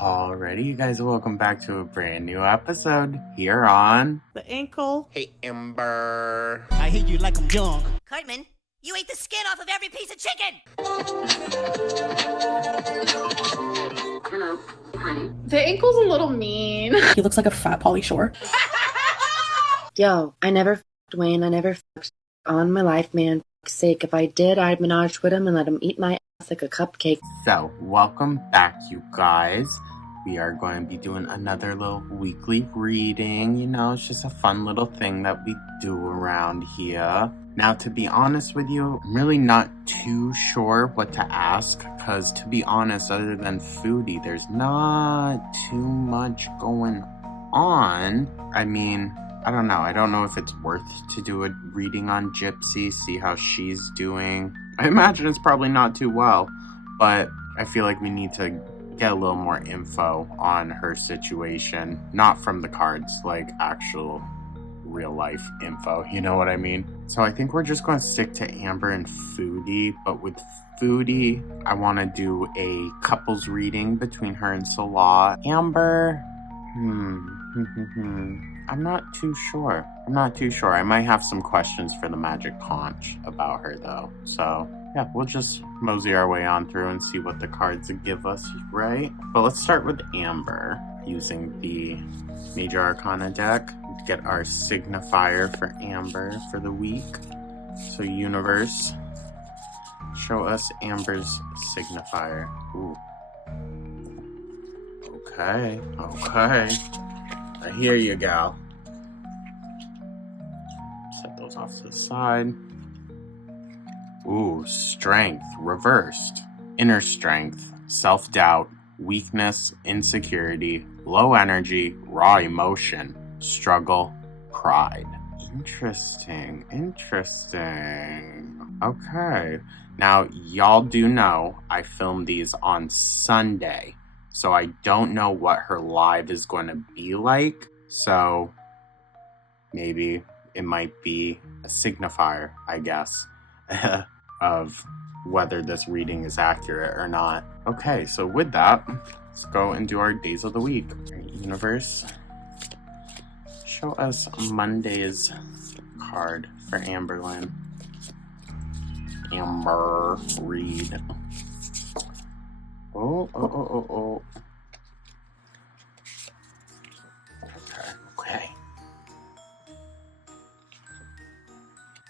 Alrighty, you guys, welcome back to a brand new episode here on The ankle. Hey Amber. I hate you like I'm young. Cartman, you ate the skin off of every piece of chicken! The ankle's a little mean. He looks like a fat Pauly Shore. Yo, I never f***ed Wayne. I never f***ed on my life, man. For sake, if I did, I'd menage with him and let him eat my ass like a cupcake. So, welcome back, you guys. We are going to be doing another little weekly reading. You know, it's just a fun little thing that we do around here. Now, to be honest with you, I'm really not too sure what to ask, because to be honest, other than Foodie, there's not too much going on. I mean, I don't know. I don't know if it's worth to do a reading on Gypsy, see how she's doing. I imagine it's probably not too well, but I feel like we need to get a little more info on her situation. Not from the cards, like actual real life info, you know what I mean? So I think we're just going to stick to Amber and Foodie, but with Foodie, I want to do a couples reading between her and Salah. Amber, I'm not too sure. I might have some questions for the magic conch about her though. So yeah, we'll just mosey our way on through and see what the cards give us, right? But let's start with Amber, using the Major Arcana deck to get our signifier for Amber for the week. So universe, show us Amber's signifier. Ooh. Okay. I hear you, gal. Set those off to the side. Ooh, strength, reversed. Inner strength, self-doubt, weakness, insecurity, low energy, raw emotion, struggle, pride. Interesting. Okay. Now, y'all do know I filmed these on Sunday, so I don't know what her live is going to be like. So maybe it might be a signifier, I guess, of whether this reading is accurate or not. Okay, so with that, let's go and do our days of the week. Universe, show us Monday's card for Amberlyn. Amber, read. Oh. Okay.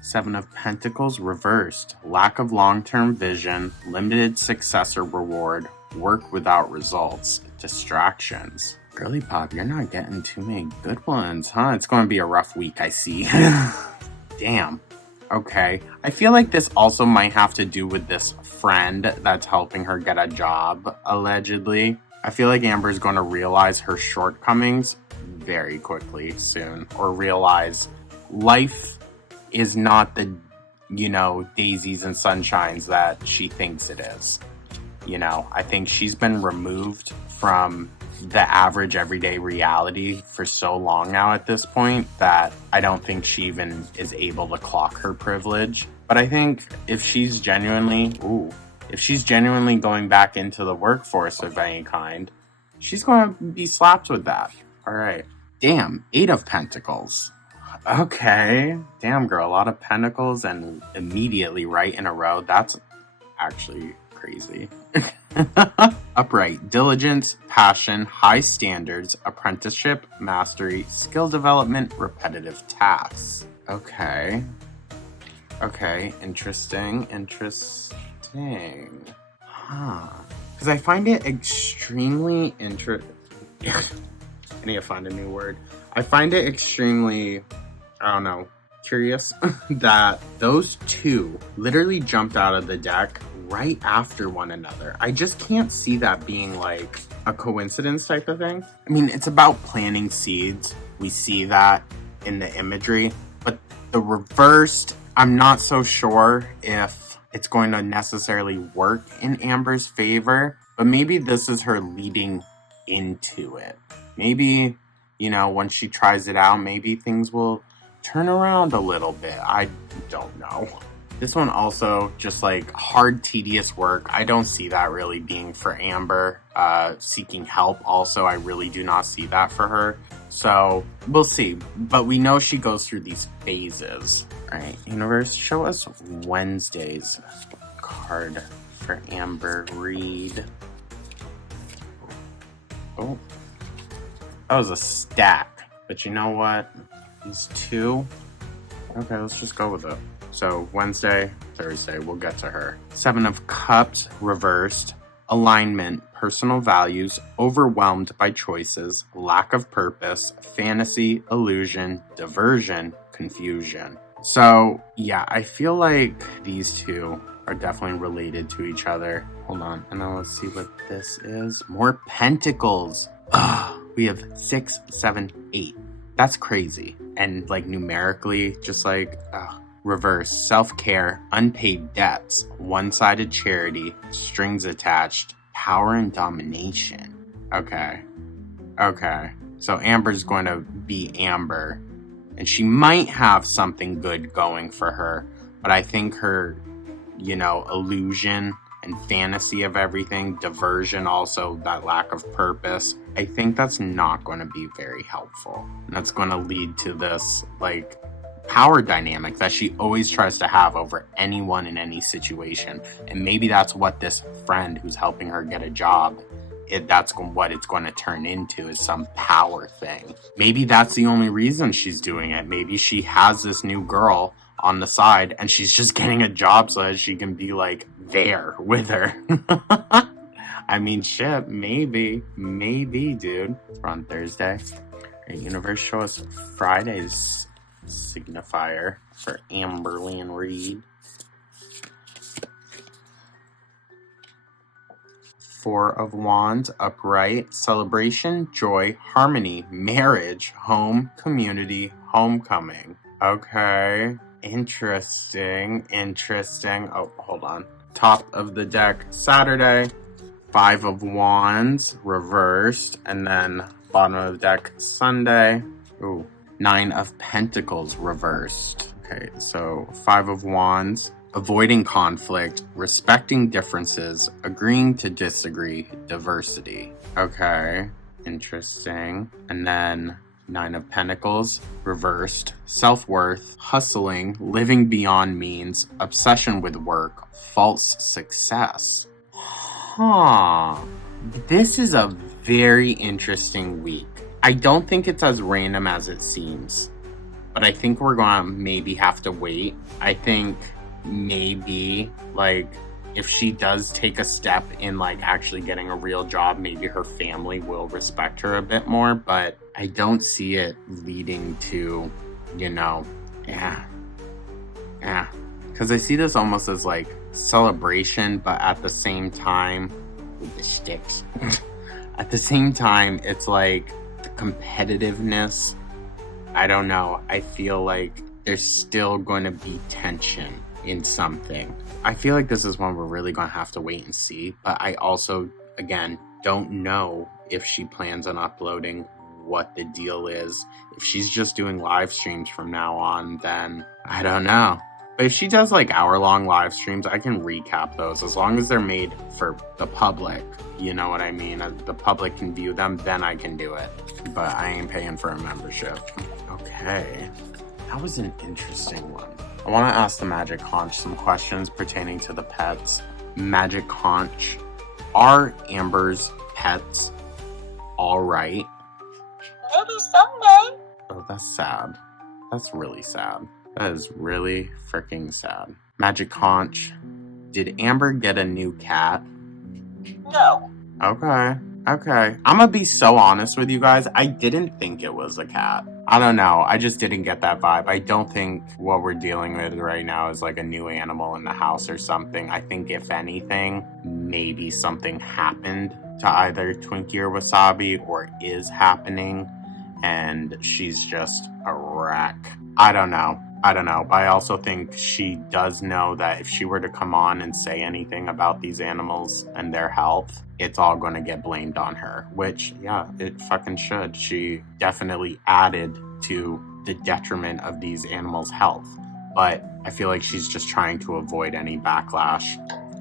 Seven of Pentacles reversed. Lack of long-term vision, limited success or reward, work without results, distractions. Girly Pop, you're not getting too many good ones, huh? It's going to be a rough week, I see. Damn. Okay. I feel like this also might have to do with this friend that's helping her get a job, allegedly. I feel like Amber's going to realize her shortcomings very quickly soon, or realize life is not the, daisies and sunshines that she thinks it is. I think she's been removed from the average everyday reality for so long now at this point that I don't think she even is able to clock her privilege. But I think if she's genuinely going back into the workforce of any kind, she's going to be slapped with that. All right. Damn, 8 of Pentacles. Okay. Damn, girl, a lot of pentacles and immediately right in a row. That's actually crazy. Upright, diligence, passion, high standards, apprenticeship, mastery, skill development, repetitive tasks. Okay, interesting. Huh. Because I find it extremely I need to find a new word. I find it extremely, curious that those two literally jumped out of the deck right after one another. I just can't see that being like a coincidence type of thing. I mean, it's about planting seeds. We see that in the imagery, but the reversed, I'm not so sure if it's going to necessarily work in Amber's favor, but maybe this is her leading into it. Maybe, once she tries it out, maybe things will turn around a little bit. I don't know. This one also just like hard, tedious work. I don't see that really being for Amber. seeking help. Also, I really do not see that for her. So we'll see. But we know she goes through these phases. All right, universe, show us Wednesday's card for Amber Reed. Oh, that was a stack. But you know what? These two. Okay, let's just go with it. So Wednesday, Thursday, we'll get to her. 7 of Cups reversed. Alignment, personal values, overwhelmed by choices, lack of purpose, fantasy, illusion, diversion, confusion. So yeah, I feel like these two are definitely related to each other. Hold on, and now let's see what this is. More pentacles. We have 6, 7, 8. That's crazy. And like numerically, just like reverse, self-care, unpaid debts, one-sided charity, strings attached, power and domination. Okay. So Amber's going to be Amber, and she might have something good going for her, but I think her, illusion and fantasy of everything, diversion, also that lack of purpose, I think that's not going to be very helpful. And that's going to lead to this, like, power dynamic that she always tries to have over anyone in any situation. And maybe that's what this friend who's helping her get a job, that's what it's going to turn into, is some power thing. Maybe that's the only reason she's doing it. Maybe she has this new girl on the side and she's just getting a job so that she can be like there with her. I mean, shit, maybe, dude. We're on Thursday. Right, universe, show us Friday's signifier for Amberlynn Reed. 4 of Wands, upright, celebration, joy, harmony, marriage, home, community, homecoming. Okay, interesting. Oh, hold on. Top of the deck, Saturday. 5 of Wands, reversed, and then bottom of the deck, Sunday. Ooh. 9 of Pentacles reversed. Okay, so 5 of Wands, avoiding conflict, respecting differences, agreeing to disagree, diversity. Okay, interesting. And then 9 of Pentacles reversed, self-worth, hustling, living beyond means, obsession with work, false success. This is a very interesting week. I don't think it's as random as it seems, but I think we're gonna maybe have to wait. I think maybe, like, if she does take a step in, like, actually getting a real job, maybe her family will respect her a bit more, but I don't see it leading to, because I see this almost as, like, celebration, but at the same time, with the sticks, at the same time, it's like, the competitiveness, I don't know. I feel like there's still going to be tension in something. I feel like this is one we're really going to have to wait and see, but I also, again, don't know if she plans on uploading, what the deal is. If she's just doing live streams from now on, then I don't know. But if she does like hour-long live streams, I can recap those as long as they're made for the public. You know what I mean? The public can view them, then I can do it. But I ain't paying for a membership. Okay. That was an interesting one. I want to ask the Magic Conch some questions pertaining to the pets. Magic Conch, are Amber's pets all right? Maybe someday. Oh, that's sad. That's really sad. That is really freaking sad. Magic Conch, did Amber get a new cat? No. Okay. I'm gonna be so honest with you guys. I didn't think it was a cat. I don't know. I just didn't get that vibe. I don't think what we're dealing with right now is like a new animal in the house or something. I think if anything, maybe something happened to either Twinkie or Wasabi, or is happening, and she's just a wreck. I don't know. But I also think she does know that if she were to come on and say anything about these animals and their health, it's all going to get blamed on her, which, yeah, it fucking should. She definitely added to the detriment of these animals' health, but I feel like she's just trying to avoid any backlash.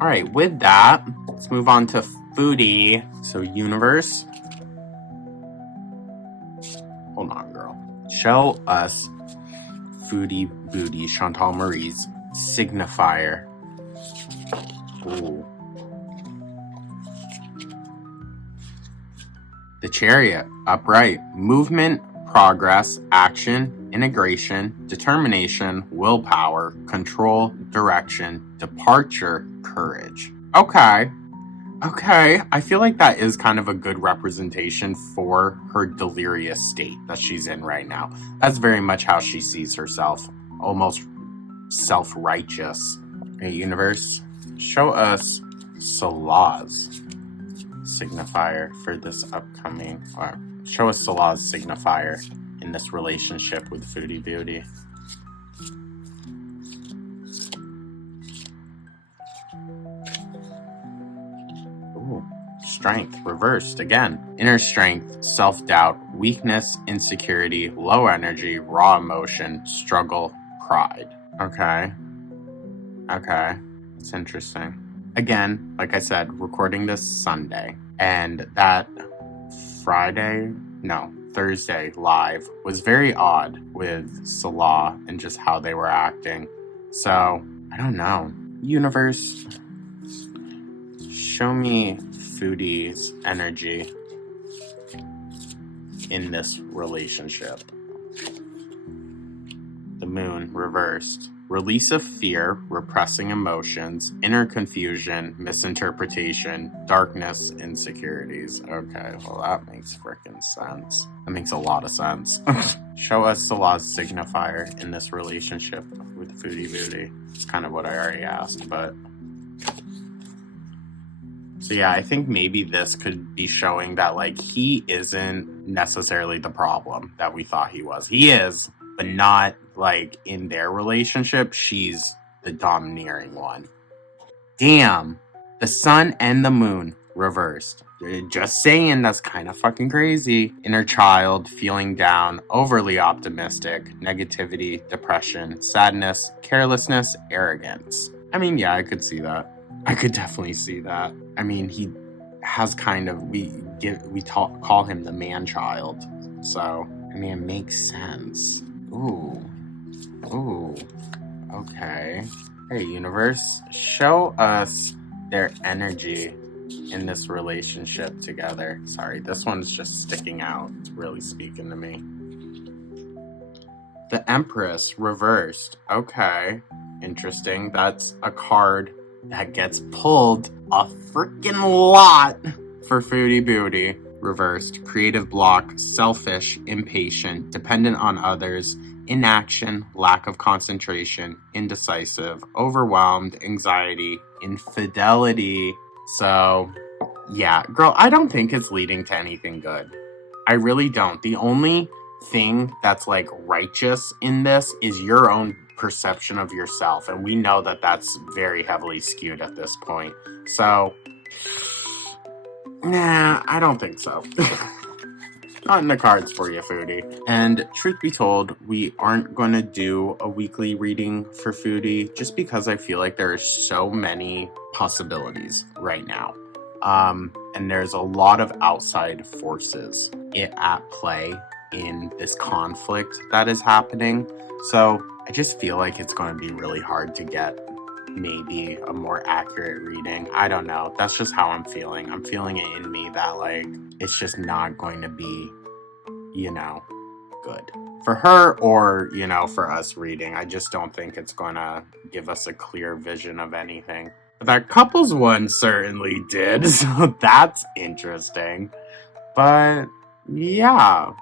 All right, with that, let's move on to Foodie. So universe. Hold on, girl. Show us Foodie Booty, Chantal Marie's signifier. Ooh. The Chariot, upright, movement, progress, action, integration, determination, willpower, control, direction, departure, courage. Okay. I feel like that is kind of a good representation for her delirious state that she's in right now. That's very much how she sees herself, almost self-righteous. Hey, universe, show us Salah's signifier for this upcoming, or show us Salah's signifier in this relationship with Foodie Beauty. Ooh, strength reversed again. Inner strength, self-doubt, weakness, insecurity, low energy, raw emotion, struggle, pride. Okay, it's interesting. Again, like I said, recording this Sunday, and that Thursday live was very odd with Salah and just how they were acting. So, I don't know. Universe, show me Foodie's energy in this relationship. The moon reversed. Release of fear, repressing emotions, inner confusion, misinterpretation, darkness, insecurities. Okay, well that makes frickin' sense. That makes a lot of sense. Show us Salah's signifier in this relationship with Foodie Beauty. It's kind of what I already asked, but... So yeah, I think maybe this could be showing that, like, he isn't necessarily the problem that we thought he was. He is, but not, like, in their relationship, she's the domineering one. Damn. The sun and the moon reversed. Just saying, that's kind of fucking crazy. Inner child, feeling down, overly optimistic, negativity, depression, sadness, carelessness, arrogance. I mean, yeah, I could see that. I could definitely see that. I mean, he has kind of, call him the man child. So, I mean, it makes sense. Ooh, okay. Hey, universe, show us their energy in this relationship together. Sorry, this one's just sticking out. It's really speaking to me. The Empress reversed. Okay, interesting. That's a card that gets pulled a freaking lot for Foodie Beauty. Reversed. Creative block, selfish, impatient, dependent on others, inaction, lack of concentration, indecisive, overwhelmed, anxiety, infidelity. So, yeah, girl, I don't think it's leading to anything good. I really don't. The only thing that's, like, righteous in this is your own perception of yourself, and we know that that's very heavily skewed at this point. So, nah, I don't think so. Not in the cards for you, Foodie. And truth be told, we aren't going to do a weekly reading for Foodie just because I feel like there are so many possibilities right now. And there's a lot of outside forces at play in this conflict that is happening. So I just feel like it's going to be really hard to get maybe a more accurate reading. I don't know. That's just how I'm feeling. I'm feeling it in me that, like, it's just not going to be, good for her or, for us reading. I just don't think it's going to give us a clear vision of anything. But that couples one certainly did, so that's interesting. But yeah.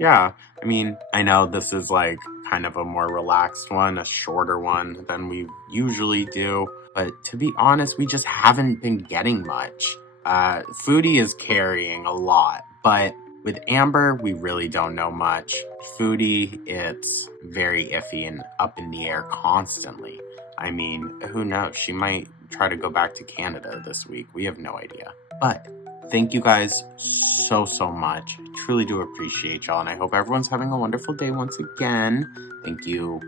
I mean, I know this is like kind of a more relaxed one, a shorter one than we usually do. But to be honest, we just haven't been getting much. Foodie is carrying a lot, but with Amber, we really don't know much. Foodie, it's very iffy and up in the air constantly. I mean, who knows? She might try to go back to Canada this week. We have no idea. But thank you guys so much. I truly do appreciate y'all, and I hope everyone's having a wonderful day once again. Thank you,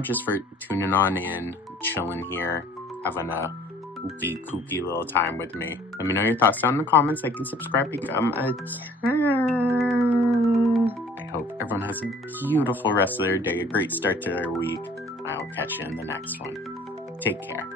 just for tuning on in, chilling here, having a spooky, kooky little time with me. Let me know your thoughts down in the comments. Like and subscribe, become a I hope everyone has a beautiful rest of their day, a great start to their week. I will catch you in the next one. Take care.